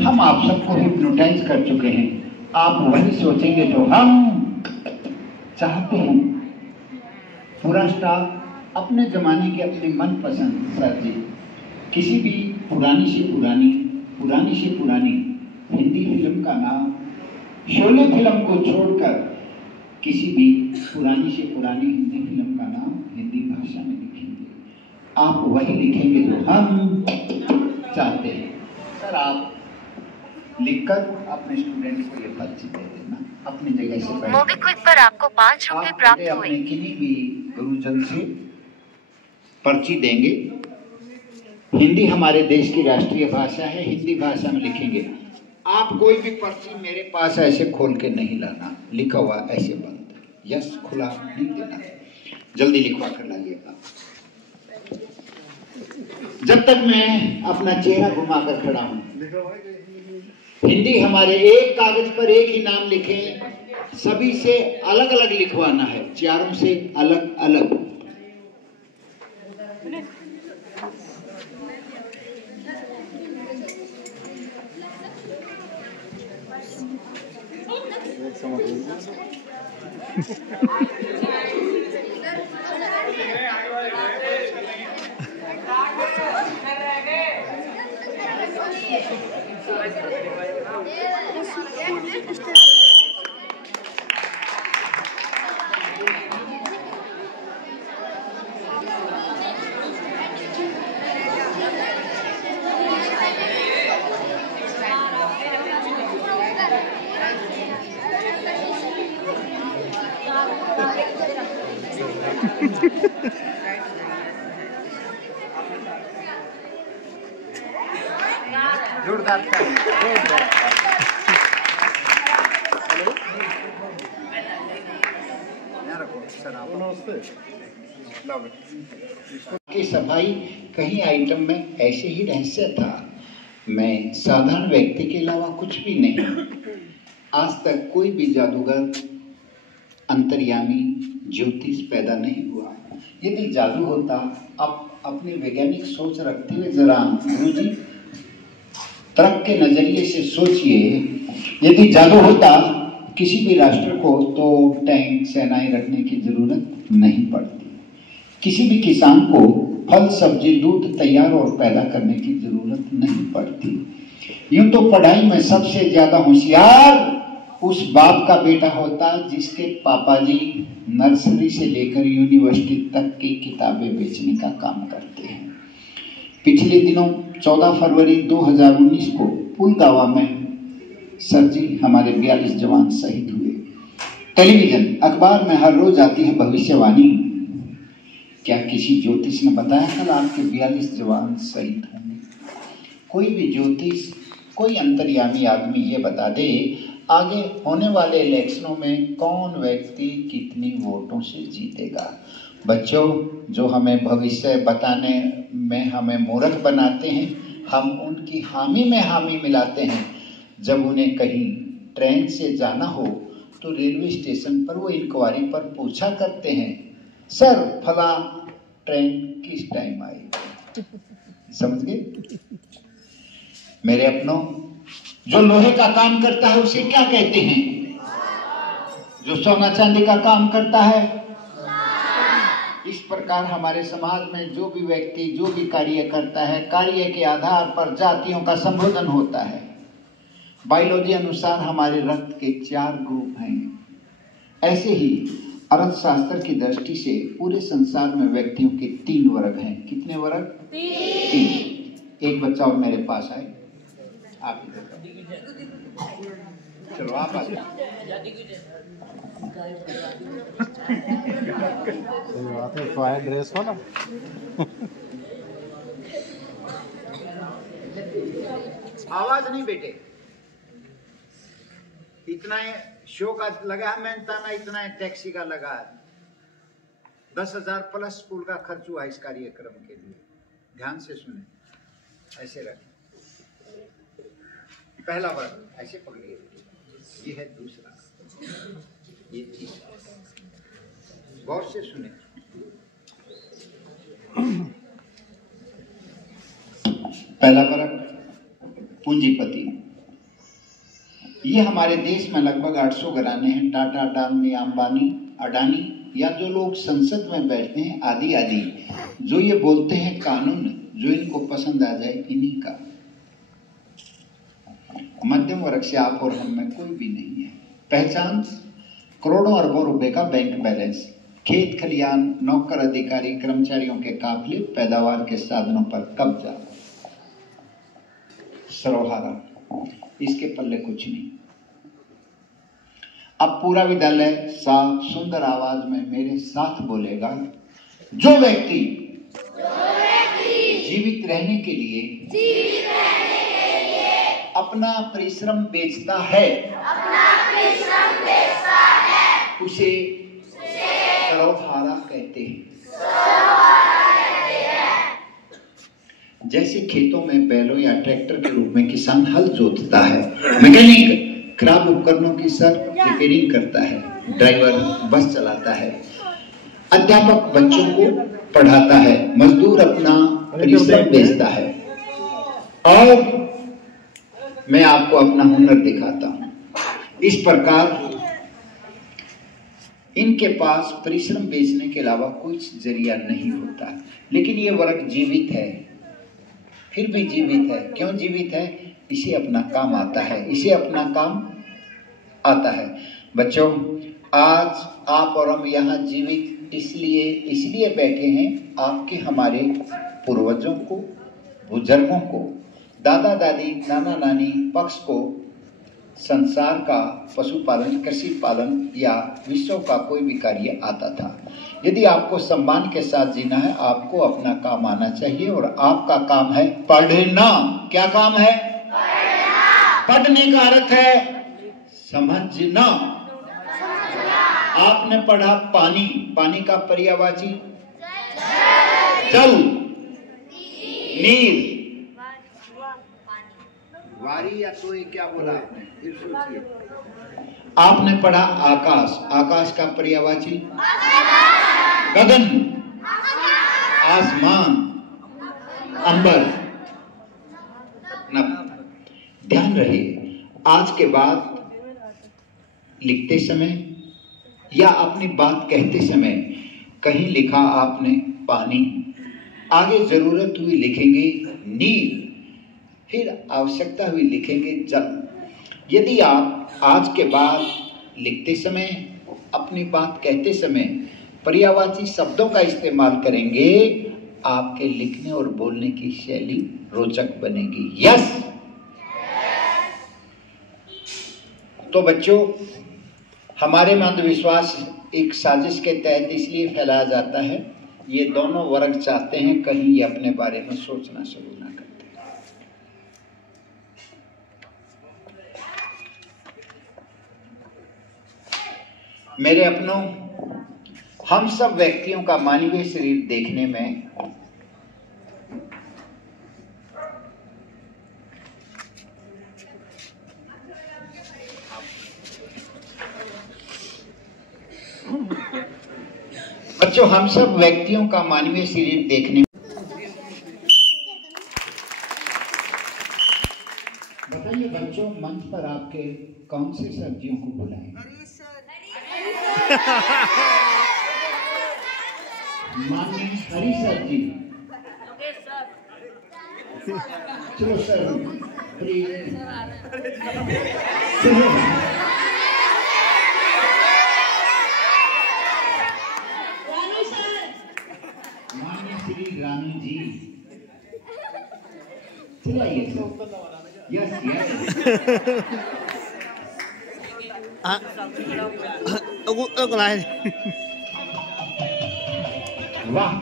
हम आप सबको हिप्नोटाइज कर चुके हैं। आप वही सोचेंगे जो हम चाहते हैं। पूरा स्टाफ अपने जमाने के अपने मनपसंद सर जी किसी भी पुरानी से पुरानी हिंदी फिल्म का नाम शोले फिल्म को छोड़कर किसी भी पुरानी से पुरानी हिंदी फिल्म का नाम हिंदी भाषा में लिखेंगे। आप वही लिखेंगे जो हम चाहते हैं। सर आप लिखकर अपने स्टूडेंट को ये पर्ची दे देना अपनी जगह से। मोबीक्विक पर आपको 5 रुपए प्राप्त हुए। अपने किसी भी गुरुजन से पर्ची देंगे। हिंदी हमारे देश की राष्ट्रीय भाषा है, हिंदी भाषा में लिखेंगे। आप कोई भी पर्ची मेरे पास ऐसे खोल के नहीं लाना, लिखा हुआ ऐसे बंद, यस खुला नहीं देना। जल्दी लिखवा कर लाइएगा। जब तक मैं अपना चेहरा घुमाकर खड़ा हूं, हिंदी हमारे एक कागज पर एक ही नाम लिखें, सभी से अलग अलग लिखवाना है, चारों से अलग अलग। जोरदार की सफाई कहीं आइटम में ऐसे ही रहस्य था। मैं साधारण व्यक्ति के अलावा कुछ भी नहीं। आज तक कोई भी जादूगर, अंतर्यामी, ज्योतिष पैदा नहीं हुआ। यदि जादू होता, अब अपनी वैज्ञानिक सोच रखते हुए जरा गुरुजी तर्क के नजरिए से सोचिए, यदि जादू होता किसी भी राष्ट्र को तो टैंक सेनाएं रखने की जरूरत नहीं पड़ती। किसी भी किसान को फल सब्जी दूध तैयार और पैदा करने की जरूरत नहीं पड़ती। यूं तो पढ़ाई में सबसे ज्यादा होशियार उस बाप का बेटा होता जिसके पापा जी नर्सरी से लेकर यूनिवर्सिटी तक की किताबें बेचने का काम करते हैं। पिछले दिनों 14 फरवरी 2019 को पुलगावा में सर जी हमारे 42 जवान शहीद हुए। टेलीविजन अखबार में हर रोज आती है भविष्यवाणी। क्या किसी ज्योतिष ने बताया कल आपके 42 जवान शहीद होंगे? कोई भी ज्योतिष, कोई अंतर्यामी आदमी ये बता दे आगे होने वाले इलेक्शनों में कौन व्यक्ति कितनी वोटों से जीतेगा। बच्चों, जो हमें भविष्य बताने में हमें मूर्ख बनाते हैं, हम उनकी हामी में हामी मिलाते हैं। जब उन्हें कहीं ट्रेन से जाना हो तो रेलवे स्टेशन पर वो इंक्वायरी पर पूछा करते हैं, सर फला ट्रेन किस टाइम आएगी? समझ गए? मेरे अपनों, जो लोहे का काम करता है उसे क्या कहते हैं? जो सोना चांदी का काम करता है। इस प्रकार हमारे समाज में जो भी व्यक्ति जो भी कार्य करता है, कार्य के आधार पर जातियों का संबोधन होता है। बायोलॉजी अनुसार हमारे रक्त के 4 ग्रुप हैं। ऐसे ही अर्थशास्त्र की दृष्टि से पूरे संसार में व्यक्तियों के 3 वर्ग हैं। कितने वर्ग? 3। एक बच्चा और मेरे पास आए, आप इधर चलो, आप आ जाओ। ड्रेस हो ना। आवाज नहीं बेटे, इतना शो का लगा है मेहनताना, इतना टैक्सी का लगा है। 10,000 प्लस स्कूल का खर्च हुआ इस कार्यक्रम के लिए। ध्यान से सुने, ऐसे रखें। पहला वर्ग ऐसे पकड़िए, ये है दूसरा, ये तीसरा। गौर से सुने। पहला वर्ग पूंजीपति। ये हमारे देश में लगभग 800 घराने हैं, टाटा, अडानी, अंबानी, अडानी, या जो लोग संसद में बैठते हैं आदि आदि, जो ये बोलते हैं कानून जो इनको पसंद आ जाए इन्हीं का। मध्यम वर्ग से आप और हम में कोई भी नहीं है। पहचान करोड़ों अरबों रुपए का बैंक बैलेंस, खेत खलियान, नौकर अधिकारी कर्मचारियों के काफिले, पैदावार के साधनों पर कब्जा, सरोहारा, इसके पल्ले कुछ नहीं। अब पूरा विद्यालय साफ सुंदर आवाज में मेरे साथ बोलेगा, जो व्यक्ति जीवित रहने के लिए अपना परिश्रम बेचता है, उसे सरोहारा कहते हैं। जैसे खेतों में बैलों या ट्रैक्टर के रूप में किसान हल जोतता है, मैकेनिक खराब उपकरणों की रिपेयरिंग करता है, ड्राइवर बस चलाता है, अध्यापक बच्चों को पढ़ाता है, मजदूर अपना परिश्रम बेचता है, और मैं आपको अपना हुनर दिखाता हूं। इस प्रकार इनके पास परिश्रम बेचने के अलावा कुछ जरिया नहीं होता। लेकिन ये वर्ग जीवित है, फिर भी जीवित है। क्यों जीवित है? इसे अपना काम आता है, इसे अपना काम आता है। बच्चों, आज आप और हम यहाँ जीवित इसलिए बैठे हैं, आपके हमारे पूर्वजों को, बुजुर्गों को, दादा दादी, नाना नानी पक्ष को संसार का पशुपालन, कृषि पालन या विश्व का कोई भी कार्य आता था। यदि आपको सम्मान के साथ जीना है, आपको अपना काम आना चाहिए, और आपका काम है पढ़ना। क्या काम है? पढ़ने का अर्थ है समझना। आपने पढ़ा पानी, पानी का पर्यायवाची जल, नीर, वारी, या तो ये क्या बोला आपने, फिर सोचिए। आपने पढ़ा आकाश, आकाश का पर्यायवाची गगन, आसमान, अंबर। ध्यान रहे, आज के बाद लिखते समय या अपनी बात कहते समय कहीं लिखा आपने पानी, आगे जरूरत हुई लिखेंगे नीर, फिर आवश्यकता हुई लिखेंगे जल। यदि आप आज के बाद लिखते समय, अपनी बात कहते समय पर्यायवाची शब्दों का इस्तेमाल करेंगे, आपके लिखने और बोलने की शैली रोचक बनेगी। यस। तो बच्चों, हमारे में अंधविश्वास एक साजिश के तहत इसलिए फैलाया जाता है, ये दोनों वर्ग चाहते हैं कहीं ये अपने बारे में सोचना शुरू ना करें। मेरे अपनों, हम सब व्यक्तियों का मानवीय शरीर देखने में बच्चों, हम सब व्यक्तियों का मानवीय शरीर देखने में, बताइए बच्चों, मंच पर आपके कौन से सब्जियों को बुलाएं? माननीय हरी सब्जी। चलो सर, माननीय श्री रानू जी, चलाइए सर। यस वाह,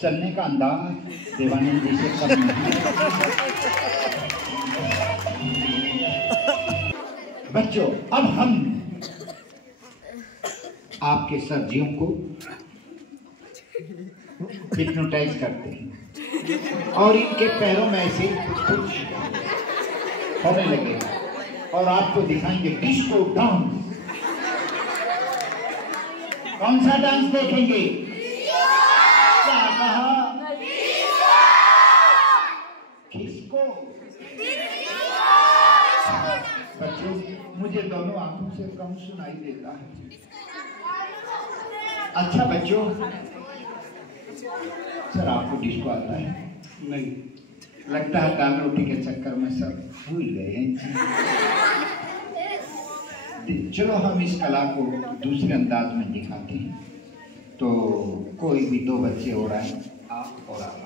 चलने का अंदाज देवानंद जी से कम नहीं। बच्चों, अब हम आपके सब्जियों को हिप्नोटाइज करते हैं और इनके पैरों में ऐसे कुछ होने लगे और आपको दिखाएंगे डिस्को डांस। कौन सा डांस देखेंगे? क्या कहा? किसको? बच्चों, मुझे दोनों आंखों से कम सुनाई देता है। अच्छा बच्चों, सर आपको डिस्को आता है? नहीं, लगता है दाल रोटी के चक्कर में सब भूल गए हैं। चलो हम इस कला को दूसरे अंदाज में दिखाते हैं। तो कोई भी दो बच्चे हो रहे हैं, आप और आप।